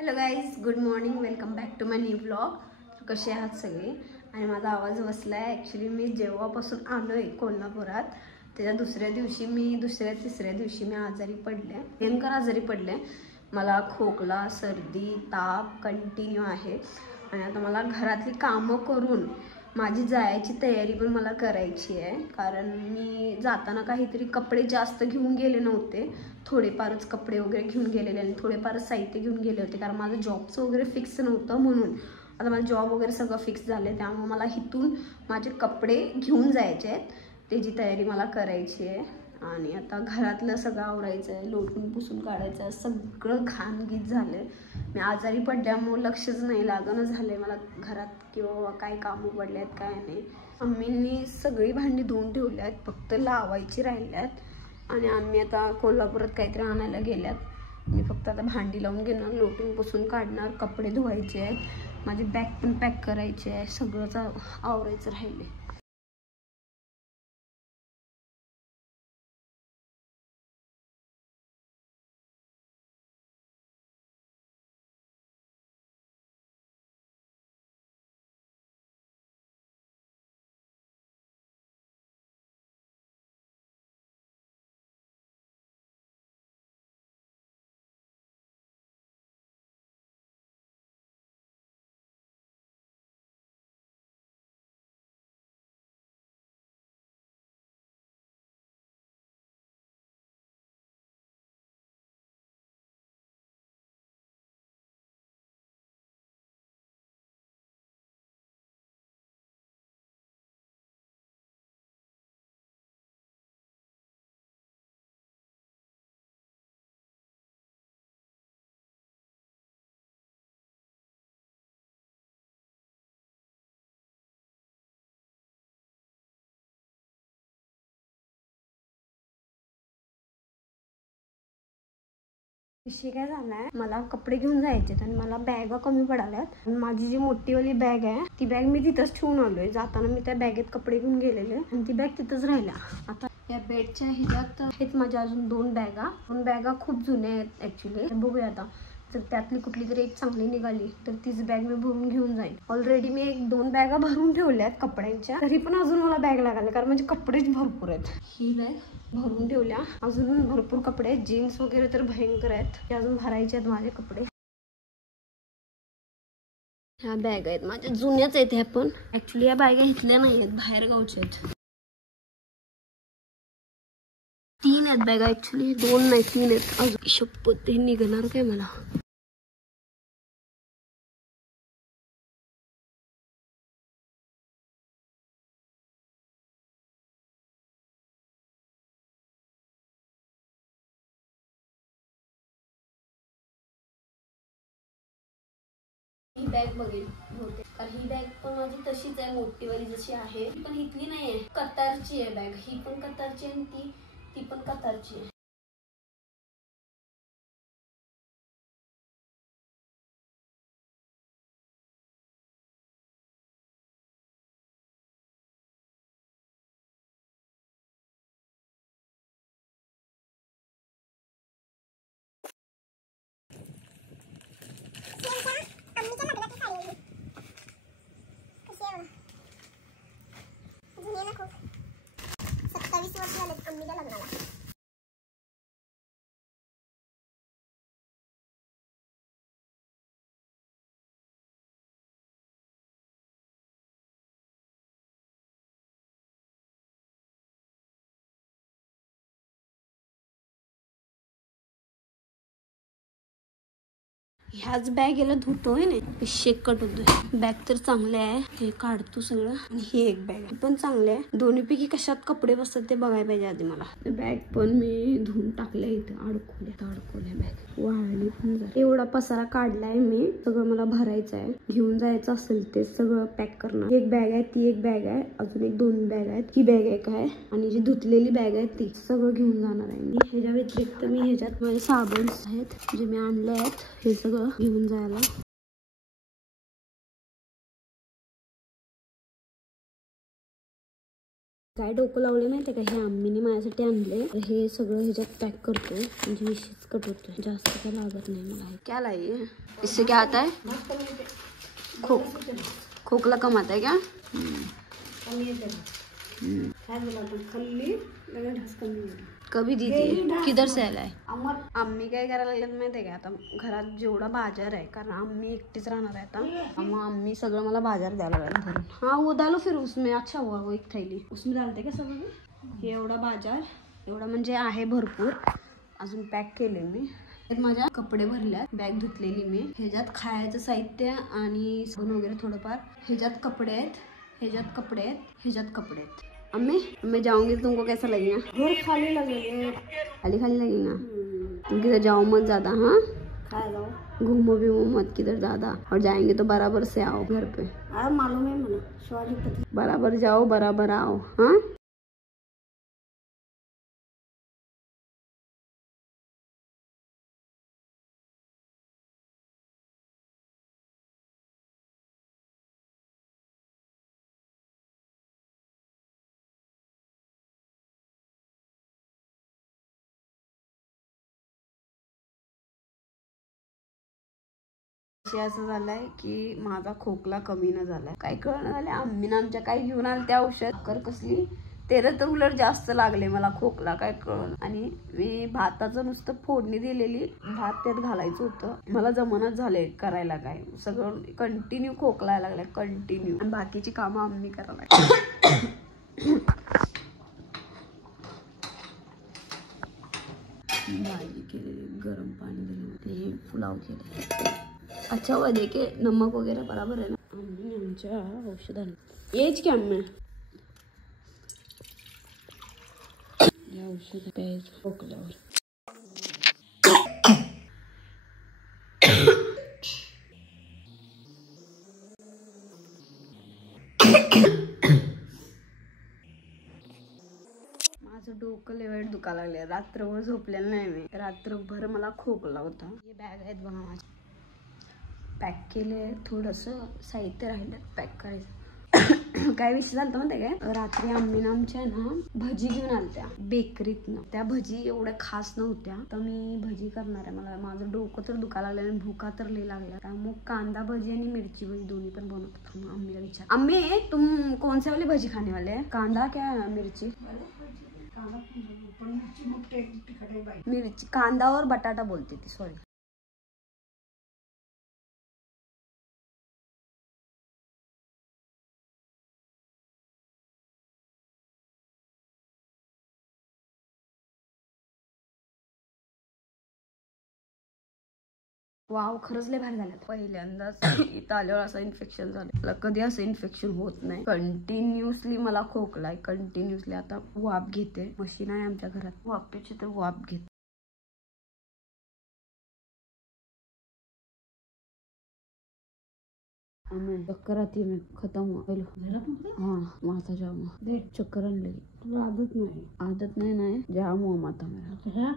Hello guys, good morning. Welcome back to my new vlog. कसे आहात सगळे? आणि माझा आवाज बसला आहे. ॲक्च्युली मी जेव्हापासून आलो आहे कोल्हापुरात त्याच्या तिसऱ्या दिवशी मी आजारी पडले, भयंकर आजारी पडले. मला खोकला, सर्दी, ताप कंटिन्यू आहे. आणि आता मला घरातली कामं करून माझी जायची तयारी पण मला करायची आहे. कारण मी जाताना काहीतरी कपडे जास्त घेऊन गेले नव्हते, थोडेफारच कपडे वगैरे घेऊन गेलेले आणि थोडेफारच साहित्य घेऊन गेले होते. कारण माझं जॉबचं वगैरे फिक्स नव्हतं, म्हणून आता माझं जॉब वगैरे सगळं फिक्स झालं. त्यामुळे मला इथून माझे कपडे घेऊन जायचे आहेत, त्याची तयारी मला करायची आहे. आणि आता घरातलं सगळं आवरायचं आहे, लोटून पुसून काढायचं आहे. सगळं घाणगीत झालं आहे. मी आजारी पडल्यामुळे लक्षच नाही लागणं झालं आहे मला घरात, किंवा काय कामं पडले आहेत काय नाही. मम्मींनी सगळी भांडी धुवून ठेवली आहेत, फक्त लावायची राहिल्यात. आणि आम्ही आता कोल्हापुरात काहीतरी आणायला गेल्यात. मी फक्त आता भांडी लावून घेणार, लोटून पुसून काढणार, कपडे धुवायचे आहेत, माझी बॅग पण पॅक करायची आहे, सगळंच आवरायचं राहिले. विषय काय झालाय, मला कपडे घेऊन जायचे आणि मला बॅगा कमी पडाल्यात. माझी जी मोठीवाली बॅग आहे ती बॅग मी तिथंच ठेवून आलोय. जाताना मी त्या बॅगेत कपडे घेऊन गेलेले आणि ती बॅग तिथंच राहिल्या. आता या बेडच्या ह्याच्यात आहेत माझ्या अजून दोन बॅगा खूप जुन्या आहेत ऍक्च्युली. बघूया आता, जर त्यातली कुठली तरी एक चांगली निघाली तर तीच बॅग मी भरून घेऊन जाईल. ऑलरेडी मी 1-2 बॅगा भरून ठेवल्यात कपड्यांच्या, तरी पण अजून मला बॅग लागायला, कारण माझे कपडेच भरपूर आहेत. ही बॅग भरून ठेवल्या, अजून भरपूर कपडे आहेत. जीन्स वगैरे तर भयंकर आहेत, ते अजून भरायचे आहेत माझे कपडे. ह्या बॅग आहेत माझ्या जुन्याच आहेत ह्या, पण ऍक्च्युली या बॅगा इथल्या नाही आहेत, बाहेर गावच्या आहेत. 3 आहेत बॅगा ऍक्च्युली, 2 नाही 3 आहेत. अजून शपथ ते निघणार काय मला. ही बॅग बघेल होते, कारण ही बॅग पण माझी तशीच आहे, मोठीवाली जशी आहे, पण इथली नाही आहे, कतारची आहे बॅग. ही पण कतारची आहे आणि ती पण कतारची आहे. ह्याच बॅगेला धुतोय ना, शेक कट होतोय. बॅग तर चांगले आहे, हे काढतो सगळं. आणि ही एक बॅग पण चांगली आहे. दोन्हीपैकी कशात कपडे बसतात ते बघायला पाहिजे आधी मला. बॅग पण मी धुवून टाकल्या, इथं अडकवल्या बॅग, वाळली पण जरा. एवढा पसारा काढलाय मी, सगळं मला भरायचं आहे. घेऊन जायचं असेल ते सगळं पॅक करणार. एक बॅग आहे, ती एक बॅग आहे, अजून 1-2 बॅग आहेत. ही बॅग एक आहे आणि जी धुतलेली बॅग आहे ती सगळं घेऊन जाणार आहे मी. ह्याच्या व्यतिरिक्त मी ह्याच्यात माझे साबण आहेत जे मी आणले आहेत, हे सगळं घेऊन जायला. काय डोकं लावले माहिती का, हे आम्हीने माझ्यासाठी आणले. हे सगळं ह्याच्यात पॅक करतो म्हणजे विशेष कट होतो, जास्त काय लागत नाही मला. क्या लाइए इससे क्या आता है? खोखला कम आता है क्या? कभी दी थी, किधर से आला है? आम्ही काय करायला लागल्यात माहिती का, आता घरात जेवढा बाजार आहे, कारण आम्ही एकटीच राहणार आहे आता, मग आम्ही सगळं मला बाजार द्यायला लागला भरून. हाँ वो डालो फिर उसमें, अच्छा हुआ वो एक थैली उसमें डालते का सगळं. हे एवढा बाजार, एवढा म्हणजे आहे भरपूर. अजून पॅक केले मी. माझ्या कपडे भरल्यात, बॅग धुतलेली मी. ह्याच्यात खायचं साहित्य आणि साबण वगैरे थोडंफार. ह्याच्यात कपडे आहेत, ह्याच्यात कपडे आहेत, ह्याच्यात कपडे आहेत. अम्मी मैं जाऊंगी तुमको कैसा लगेगा? घर खाली लगेगा, खाली खाली लगेगा। तुम किधर जाओ मत ज्यादा, हाँ घूमो भी मत किधर ज्यादा, और जाएंगे तो बराबर से आओ घर पे। मालूम है मुझे, बराबर जाओ बराबर आओ, हाँ। असं झालंय की माझा खोकला कमी न झालाय, काय कळलं झालं. आम्ही आमच्या काय घेऊन आले त्या औषध कर कसली, तेरा तर उलट जास्त लागले मला खोकला, काय कळलं. आणि मी भाताचं नुसतं फोडणी दिलेली, भात त्यात घालायचं होतं, मला जमनच झाले करायला. काय सगळं कंटिन्यू खोकलायला लागलाय, कंटिन्यू. आणि बाकीची कामं आम्ही करायला. भाजी केलेली, गरम पाणी दिलं, ते पुलाव केले. अच्छा हुआ देखे, नमक वगैरह बराबर है ना. आम्ही आमच्या औषधाला एज क्या में या औषध प्यायचं खोकल्यावर. माझं डोकं लय वेळ दुखायला लागले, रात्रभर झोपलेलं नाही मी, रात्रभर मला खोकला होता. हे बॅग आहेत बघा माझी, पॅक केले. थोडंसं साहित्य राहिलं पॅक करायचं. काय विषय झालं माहिती काय, रात्री आम्ही आमच्या ना भजी घेऊन आलत्या बेकरीतनं. त्या भजी एवढ्या खास नव्हत्या, तर मी भजी करणार आहे. मला माझं डोकं तर दुखायला लागलं आणि भूका तर लई लागल्या. मग कांदा भजी आणि मिरची भजी दोन्ही पण बनवतात. मग आम्हीला विचार, आम्ही तुम कौन से वाले भजी खाने वाले हैं, कांदा क्या मिर्ची? मिर्ची, कांदा और बटाटा बोलते ती, सॉरी. वाव, खरंच लय भारी झालं. पहिल्यांदाच इथं आल्यावर असं इन्फेक्शन झालं. मला कधी असं इन्फेक्शन होत नाही. कंटिन्युअसली मला खोकलाय, कंटिन्युअसली. आता वाफ घेते, मशीन आहे आमच्या घरात वाफेची, तर वाफ घेते. चक्कर आती है, खत्म हुआ. हाँ माथा जाम, चक्कर आने लगी. आदत नहीं, आदत नहीं ना, जाम हुआ माथा मेरा.